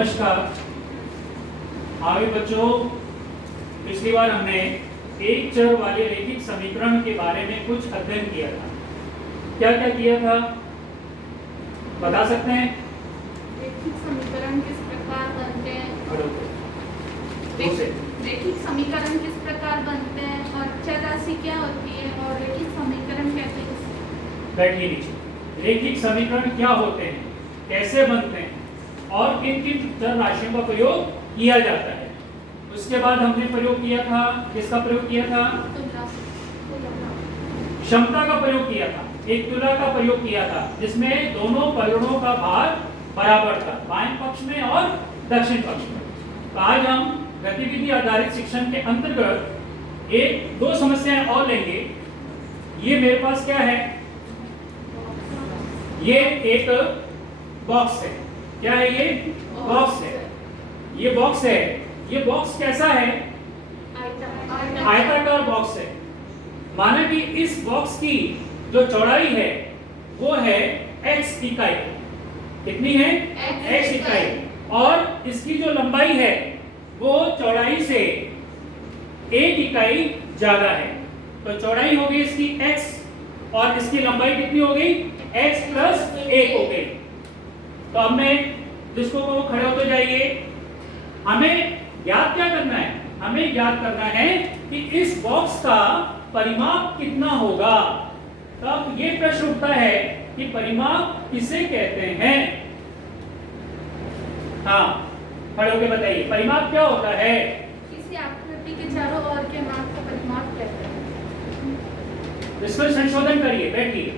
नमस्कार। आगे बच्चों, पिछली बार हमने एक चर वाले रैखिक समीकरण के बारे में कुछ अध्ययन किया था। क्या क्या किया था बता सकते हैं? रैखिक समीकरण किस प्रकार बनते हैं? रैखिक समीकरण किस प्रकार बनते हैं और चर राशि क्या होती है और रैखिक समीकरण कैसे? बैठिए नीचे। रैखिक समीकरण क्या होते हैं, कैसे बनते हैं और किन किन चर राशियों का प्रयोग किया जाता है। उसके बाद हमने प्रयोग किया था, किसका प्रयोग किया था? क्षमता का प्रयोग किया था, एक तुला का प्रयोग किया था जिसमें दोनों परिमाणों का भार बराबर था, बाएं पक्ष में और दक्षिण पक्ष में। तो आज हम गतिविधि आधारित शिक्षण के अंतर्गत एक दो समस्याएं और लेंगे। ये मेरे पास क्या है? ये एक बॉक्स है। क्या है ये? बॉक्स है। ये बॉक्स है। ये बॉक्स कैसा है? आयताकार बॉक्स है। माना कि इस बॉक्स की जो चौड़ाई है वो है x इकाई। कितनी है? x इकाई। और इसकी जो लंबाई है वो चौड़ाई से 1 इकाई ज्यादा है। तो चौड़ाई हो गई इसकी x और इसकी लंबाई कितनी हो गई? x प्लस 1 हो गई। तो अब मैं जिसको वो खड़े होते जाइए, हमें ज्ञात क्या करना है? हमें ज्ञात करना है कि इस बॉक्स का परिमाप कितना होगा। तब ये प्रश्न उठता है कि परिमाप किसे कहते हैं? हाँ, खड़े होकर बताइए, परिमाप क्या होता है? किसी आकृति के चारों ओर के माप को परिमाप कहते हैं। इसको संशोधन करिए, बैठिए।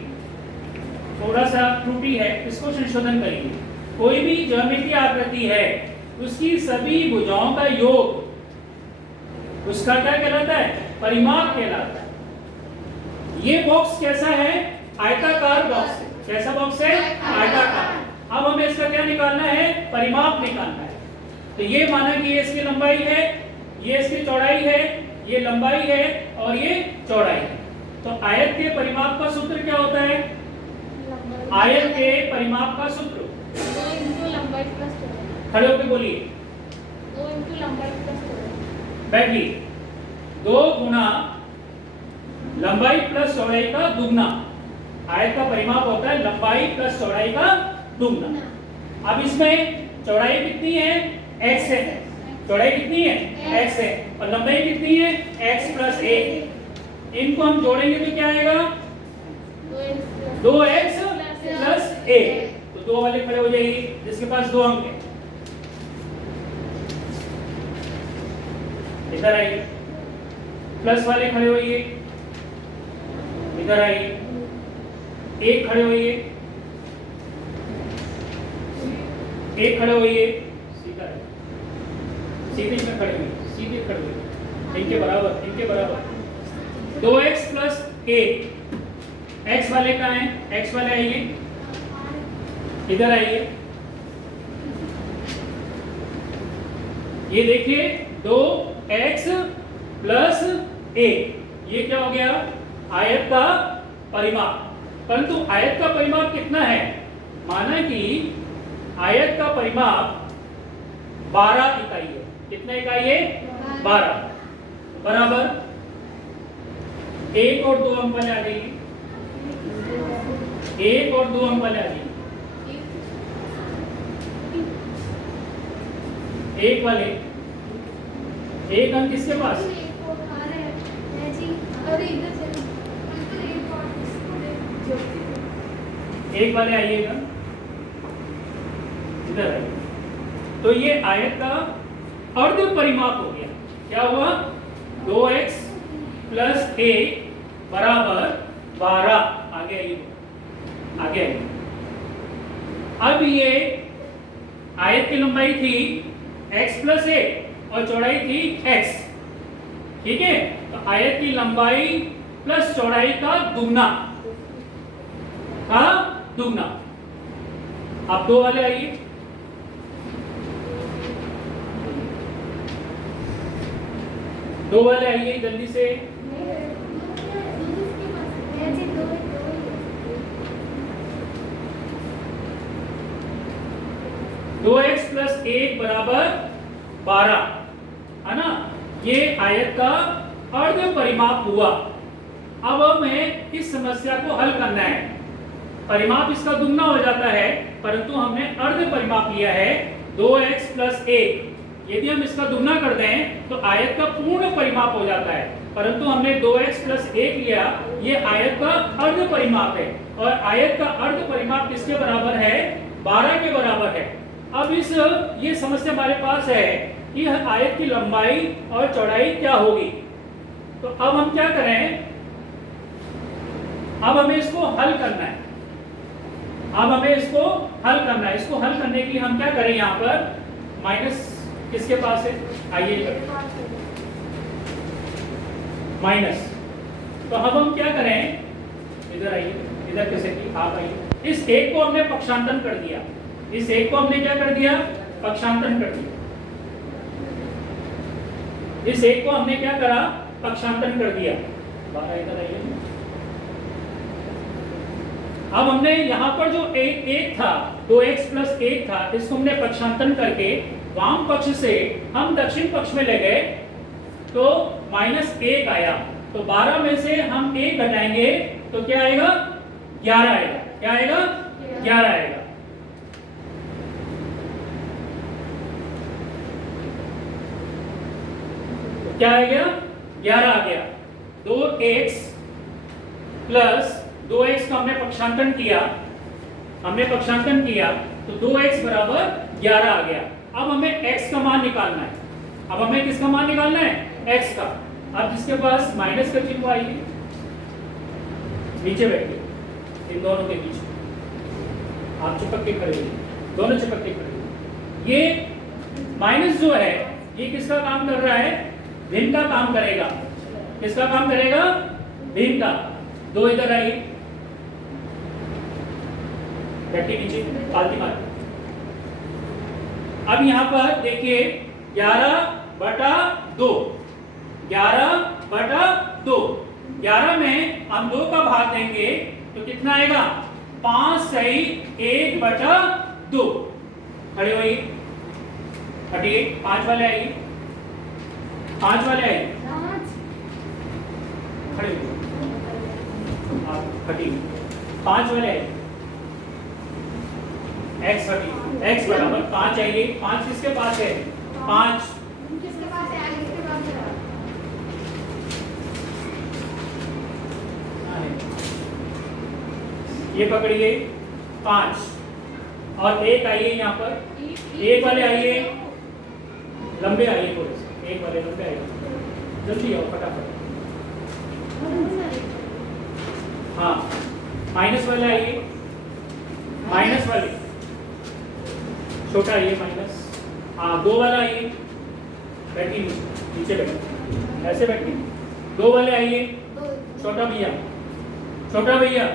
थोड़ा सा त्रुटि है, इसको संशोधन करिए। कोई भी ज्यामितीय आकृति है उसकी सभी भुजाओं का योग उसका क्या कहलाता है? परिमाप कहलाता है। ये बॉक्स कैसा है? आयताकार बॉक्स है। कैसा बॉक्स है? आयताकार। अब हमें इसका क्या निकालना है? परिमाप निकालना है। तो ये माना कि ये इसकी लंबाई है, ये इसकी चौड़ाई है, ये लंबाई है और ये चौड़ाई है। तो आयत के परिमाप का सूत्र क्या होता है? आयत के परिमाप का सूत्र 2 लंबाई प्लस चौड़ाई। खड़े होकर बोलिए। 2 लंबाई प्लस चौड़ाई। बैठिए। 2 गुना लंबाई प्लस चौड़ाई का दुगना। आयत का परिमाप होता है लंबाई प्लस चौड़ाई का दुगना। अब इसमें चौड़ाई कितनी है? x है। चौड़ाई कितनी है? x है। और लंबाई कितनी है? x plus 1। इनको हम जोड़ेंगे तो क्या आएगा? 2x plus 1। तो 2 वाले खड़े हो जाइए जिसके पास 2 अंक है। इधर आइए। प्लस वाले खड़े होइए, इधर आइए। 1 खड़े होइए, 1 खड़े होइए, सीधा है। सीधे में खड़े होइए, सीधे खड़े होइए, इनके बराबर, इनके बराबर। 2x plus 1। x वाले कहाँ हैं? x वाले आइए, इधर आइए। ये देखिए 2x प्लस 1, ये क्या हो गया? आयत का परिमाप। परंतु आयत का परिमाप कितना है? माना कि आयत का परिमाप 12 इकाई है। कितना इकाई है? 12 बराबर 1 और 2 अंक वाले आ जाइए। 1 और 2 अंक वाले आ जाइए। 1 वाले, 1 अंक किसके पास? 1 वाले आइएगा, इधर आइए। तो ये आयत का अर्ध परिमाप हो गया। क्या हुआ? 2x प्लस 1 बराबर 12। आगे आइए, आगे आइए। अब ये आयत की लंबाई थी x प्लस 1 और चौड़ाई थी x। ठीक है, तो आयत की लंबाई प्लस चौड़ाई का दुगना, दुगना। आप 2 वाले आइए। दो वाले आइए जल्दी से। 2x प्लस 1 बराबर 12, है ना। ये आयत का अर्ध परिमाप हुआ। अब हमें इस समस्या को हल करना है। परिमाप इसका दुगना हो जाता है, परंतु हमने अर्ध परिमाप लिया है 2x प्लस 1। यदि हम इसका दुगना कर दें तो आयत का पूर्ण परिमाप हो जाता है, परंतु हमने 2x प्लस 1 लिया, ये आयत का अर्ध परिमाप है। और आयत का अर्ध परिमाप किसके बराबर है? 12 के बराबर है। अब ये समस्या हमारे पास है कि आयत की लंबाई और चौड़ाई क्या होगी। तो अब हम क्या करें, अब हमें इसको हल करना है। इसको हल करने के लिए हम क्या करें, यहाँ पर माइनस किसके पास है? आइए माइनस। तो अब हम क्या करें, इधर आइए, इधर कैसे की आप आइए। इस एक को हमने पक्षांतरण कर दिया, इस एक को हमने क्या कर दिया? पक्षांतरण कर दिया। इस एक को हमने क्या करा? पक्षांतरण कर दिया। बाहर इधर आइए। अब हमने यहाँ पर जो एक था 2x प्लस 1 था, इसको हमने पक्षांतरण करके वाम पक्ष से हम दक्षिण पक्ष में ले गए तो -1 आया। तो 12 में से हम 1 घटाएंगे तो क्या आएगा? 11 आएगा। क्या आएगा? 11 आएगा। क्या आ गया? 11 आ गया। 2x प्लस 2x का हमने पक्षांतरण किया, तो 2x बराबर 11 आ गया। अब हमें x का मान निकालना है। अब हमें किसका मान निकालना है? x का। अब जिसके पास माइनस का चिन्ह आएगी, नीचे बैठिए, इन दोनों के बीच आप चिपक के खड़े होइए, दोनों चिपक के खड़े होइए। ये माइनस जो है ये किसका काम कर रहा है? भिन्न का काम करेगा। किसका काम करेगा? भिन्न का। 2 इधर आइए, बैठिए नीचे, पालती मार। अब यहां पर देखिए 11/2, 11/2। 11 में हम 2 का भाग देंगे तो कितना आएगा? 5 सही 1/2। खड़े होइए, हटिए, 5 वाले आइए, 5 वाले आइए, खड़े होइए, आप हटिए, 5 वाले आइए। x हटिए, x बराबर 5 आइए। 5 किसके पास है? 5 किसके पास है? आगे किसके पास है? ये पकड़िए 5 और 1 आइए यहाँ पर। 1 वाले आइए, लंबे आइए थोड़े से, 1 वाले लंबे आइए, जल्दी आओ फटाफट। हाँ, माइनस वाले आइए, माइनस वाले छोटा आइए, माइनस। हाँ, 2 वाला आइए, बैठिए नीचे बैठिए, ऐसे बैठिए। 2 वाले आइए, छोटा भैया, छोटा भैया,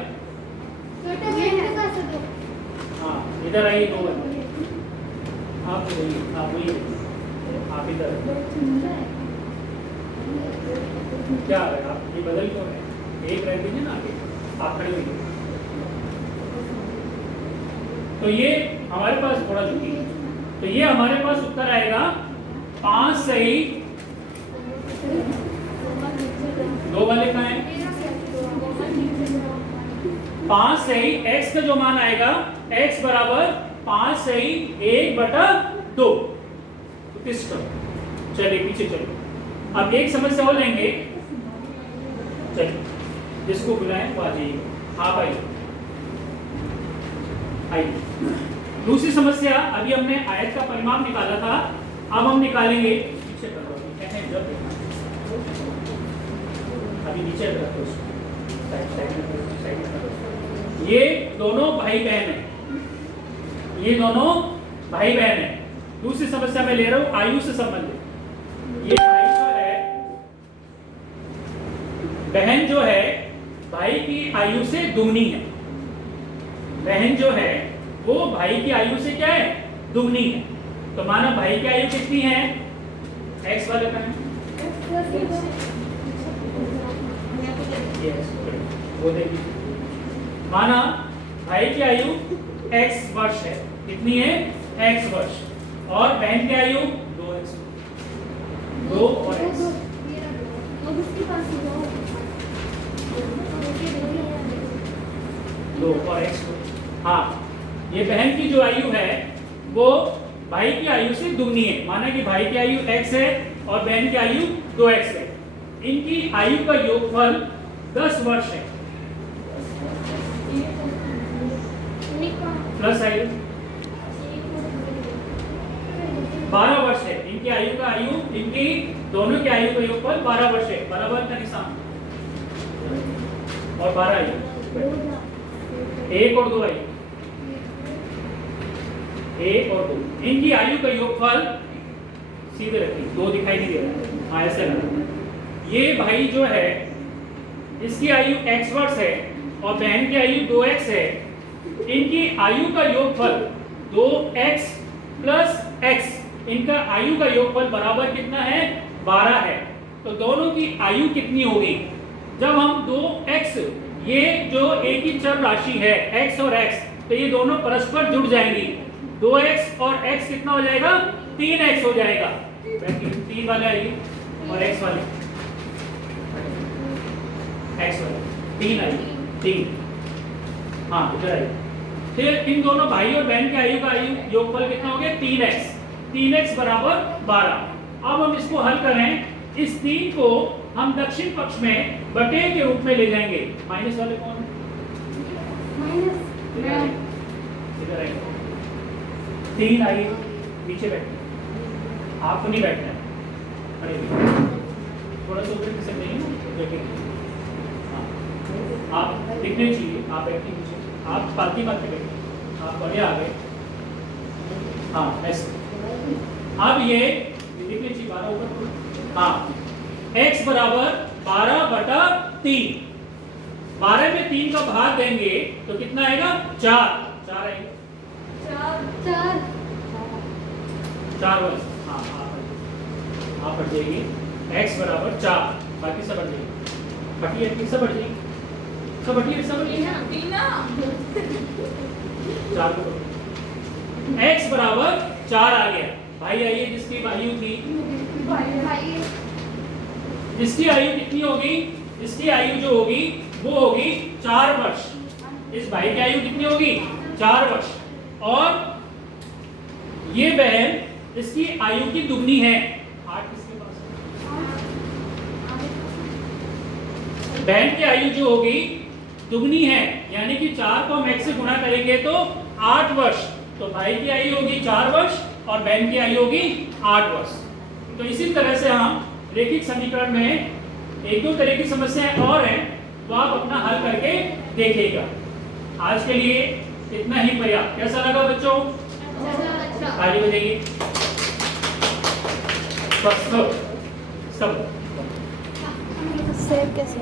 हाँ इधर आइए। 2 वाले आप वही, आप इधर। क्या है आप ये बदल क्यों है? 1 रह दीजिए ना आगे, आप खड़े होइए। तो ये हमारे पास थोड़ा झुकी, तो ये हमारे पास उत्तर आएगा 5 सही 2 वाले कहाँ है? 5 सही x का जो मान आएगा, x बराबर 5 सही 1/2। चलिए पीछे चलिए, अब एक समस्या और लेंगे। चलिए जिसको बुलाएं वो आ जाइए, आप आइए। दूसरी समस्या, अभी हमने आयत का परिमाप निकाला था, अब हम निकालेंगे, पीछे करो अभी नीचे रखो, ये दोनों भाई बहन है, ये दोनों भाई बहन है। दूसरी समस्या मैं ले रहा हूं आयु से संबंधित। ये भाई जो है, बहन जो है भाई की आयु से दुगनी है। बहन जो है वो भाई की आयु से क्या है? दुगनी है। तो माना भाई की आयु कितनी है? x वाले का है, वो देखिए, माना भाई की आयु x वर्ष है, कितनी है? x वर्ष और बहन की आयु 2x, 2 और x, दो और x। हाँ, ये बहन की जो आयु है वो भाई की आयु से दुगनी है। माना कि भाई की आयु x है और बहन की आयु 2x है। इनकी आयु का योगफल 10 वर्ष है प्लस आयु 12 वर्ष है। इनकी आयु का इनकी दोनों की आयु का योगफल 12 वर्ष है। बराबर का निशान और 12 आयु, 1 और 2 आयु, 1 और 2। इनकी आयु का योगफल सीधे रखिए, 2 दिखाई नहीं दे रहा। हाँ, ऐसे लगा। ये भाई जो है इसकी आयु x वर्ष है और बहन की आयु 2x है। इनकी आयु का योगफल 2x प्लस x। इनका आयु का योगफल बराबर कितना है? 12 है। तो दोनों की आयु कितनी होगी? जब हम 2x, ये जो एक ही चर राशि है x और x, तो ये दोनों परस्पर जुड़ जाएंगी। 2x और x कितना हो जाएगा? 3x हो जाएगा। 3 वाले आएगी और x वाले, x वाले 3 आएगी, 3। हाँ, इधर आएगी। फिर इन दोनों भाई और बहन की आयु का योगफल कितना हो गया? 3x। 3x बराबर 12। अब हम इसको हल करें। इस 3 को हम दक्षिण पक्ष में बटे के रूप में ले जाएंगे। माइनस वाले कौन? इधर आइए। 3 आइए, पीछे बैठे। आपको नहीं बैठना है, खड़े थोड़ा सा ऊपर किसे नहीं बैठे। आप दिखने चाहिए, आप बैठिए पीछे। आप पालती बैठे, आप बढ़िया आ गए। हाँ, ऐसे। अब ये दिखने चाहिए 12 ऊपर। हाँ, x बराबर 12/3। 12 में 3 का भाग देंगे तो कितना आएगा? 4 आएगा। 4 वर्ष। हाँ, आप बढ़ जाएगी। x बराबर 4, बाकी सब बढ़ जाएगी। बढ़िए, सब बढ़ जाएगी, सब बढ़िए, सब बढ़िए। 4 को x बराबर 4 आ गया। भाई आइए, जिसकी आयु थी, जिसकी आयु कितनी होगी? इसकी आयु जो होगी वो होगी 4 वर्ष। इस भाई की आयु कितनी होगी? 4 वर्ष। और ये बहन इसकी आयु की दुगनी है। 8 किसके पास है? बहन की आयु जो होगी दुगनी है, यानी कि 4 को हम x से गुणा करेंगे तो 8 वर्ष। तो भाई की आयु होगी 4 वर्ष और बहन की आयु होगी 8 वर्ष। तो इसी तरह से हम रेखिक समीकरण में 1-2 तरह की समस्याएं और हैं, तो आप अपना हल करके देखिएगा। आज के लिए इतना ही पर्याप्त। कैसा लगा बच्चों? आगे बढ़ेंगे। सब सेव कैसे